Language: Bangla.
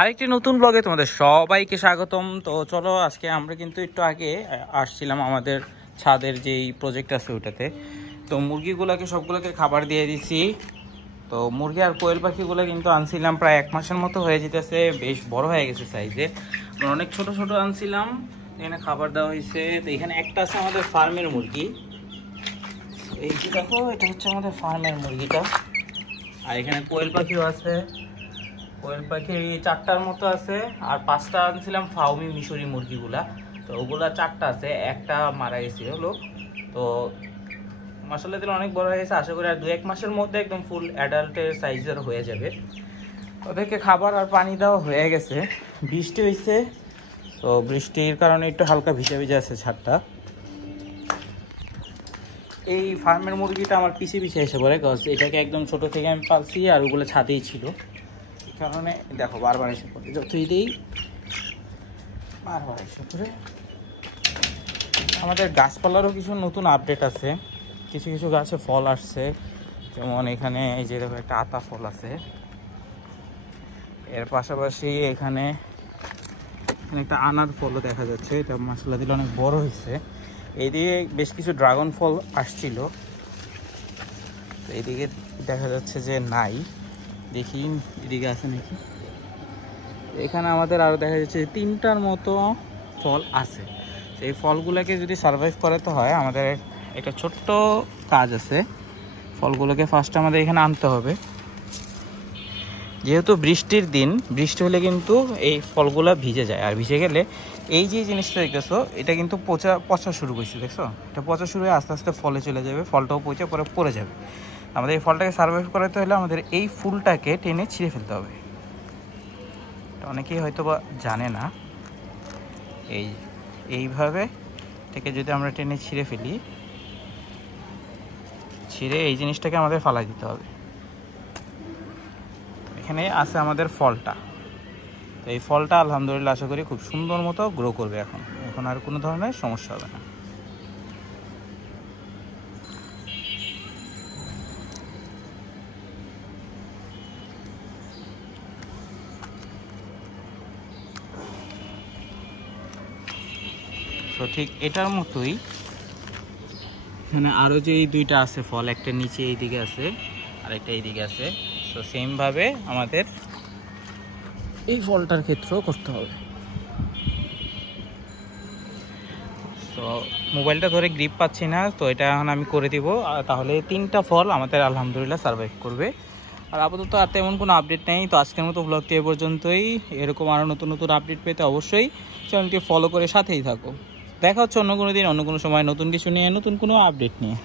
আরেকটি নতুন ব্লগে তোমাদের সবাইকে স্বাগতম। তো চলো, আজকে আমরা কিন্তু একটু আগে আসছিলাম আমাদের ছাদের যেই প্রজেক্ট আছে ওটাতে। তো মুরগিগুলোকে সবগুলোকে খাবার দিয়ে দিছি। তো মুরগি আর কোয়েল পাখিগুলো কিন্তু আনছিলাম প্রায় 1 মাসের মতো হয়ে যেতেছে, বেশ বড় হয়ে গেছে সাইজে। অনেক ছোট ছোট আনছিলাম, এখানে খাবার দেওয়া হয়েছে। তো এখানে একটা আছে আমাদের ফার্মের মুরগি, এই যে দেখো, এটা হচ্ছে আমাদের ফার্মের মুরগিটা। আর এখানে কোয়েল পাখিও আছে, কোয়েল পাখি 4টার মতো আছে। আর 5টা আনছিলাম ফাউমি মিশরি মুরগিগুলা, তো ওগুলা 4টা আছে, একটা মারা গেছিল। তো মাসাল্লাহ দিলে অনেক বড় হয়ে গেছে, আশা করি আর 2-1 মাসের মধ্যে একদম ফুল অ্যাডাল্টের সাইজের হয়ে যাবে। ওদেরকে খাবার আর পানি দেওয়া হয়ে গেছে। বৃষ্টি হয়েছে, তো বৃষ্টির কারণে একটু হালকা ভিজা ভিজা আছে ছাদটা। এই ফার্মের মুরগিটা আমার পিছিয়ে পিছিয়ে এসে পড়ে, কারণ এটাকে একদম ছোট থেকে আমি পালছি, আর ওগুলো ছাদেই ছিল, এই কারণে দেখো বারবার এসে পড়ে। যতই দিই বারবার এসে পড়ে। আমাদের গাছপালারও কিছু নতুন আপডেট আছে, কিছু কিছু গাছে ফল আসছে। যেমন এখানে এই যে দেখো একটা আতা ফল আছে। এর পাশাপাশি এখানে একটা আনার ফলও দেখা যাচ্ছে, এটা মাসাল্লাহ দিলে অনেক বড় হয়েছে। এইদিকে বেশ কিছু ড্রাগন ফল আসছিল, তো এইদিকে দেখা যাচ্ছে যে নাই, দেখি এদিকে আছে নাকি। এখানে আমাদের আরও দেখা যাচ্ছে 3টার মতো ফল আছে। এই ফলগুলোকে যদি সারভাইভ করাতে হয়, আমাদের একটা ছোট্ট কাজ আছে। ফলগুলোকে ফার্স্ট আমাদের এখানে আনতে হবে। যেহেতু বৃষ্টির দিন, বৃষ্টি হলে কিন্তু এই ফলগুলো ভিজে যায়, আর ভিজে গেলে এই যে জিনিসটা দেখতেছো, এটা কিন্তু পচা শুরু করছে, দেখছো? এটা পচা শুরু হয়ে আস্তে আস্তে ফলে চলে যাবে, ফলটাও পচে পরে পড়ে যাবে। আমাদের এই ফলটাকে সারভাইভ করাতে হলে আমাদের এই ফুলটাকে টেনে ছিঁড়ে ফেলতে হবে। অনেকেই হয়তো বা জানে না, এইভাবে থেকে যদি আমরা টেনে ছিঁড়ে ফেলি, ছিঁড়ে এই জিনিসটাকে আমাদের ফালাই দিতে হবে। এখানে আছে আমাদের ফলটা, তো এই ফলটা আলহামদুলিল্লাহ আশা করি খুব সুন্দর মতো গ্রো করবে। এখন আর কোনো ধরনের সমস্যা হবে না। তো ঠিক এটার মতোই এখানে আরও যে এই 2টা আছে ফল, একটা নিচে এইদিকে আছে আর একটা এইদিকে আছে। তো সেমভাবে আমাদের এই ফলটার ক্ষেত্রেও করতে হবে। তো মোবাইলটা ধরে গ্রিপ পাচ্ছি না, তো এটা এখন আমি করে দিব, তাহলে 3টা ফল আমাদের আলহামদুলিল্লাহ সার্ভাইভ করবে। আর আপাতত আর তেমন কোনো আপডেট নেই। তো আজকের মতো ব্লগটি এ পর্যন্তই। এরকম আরও নতুন নতুন আপডেট পেতে অবশ্যই চ্যানেলটি ফলো করে সাথেই থাকো। দেখা হচ্ছে অন্য কোনো দিন, অন্য কোনো সময়, নতুন কিছু নিয়ে, নতুন কোনো আপডেট নিয়ে।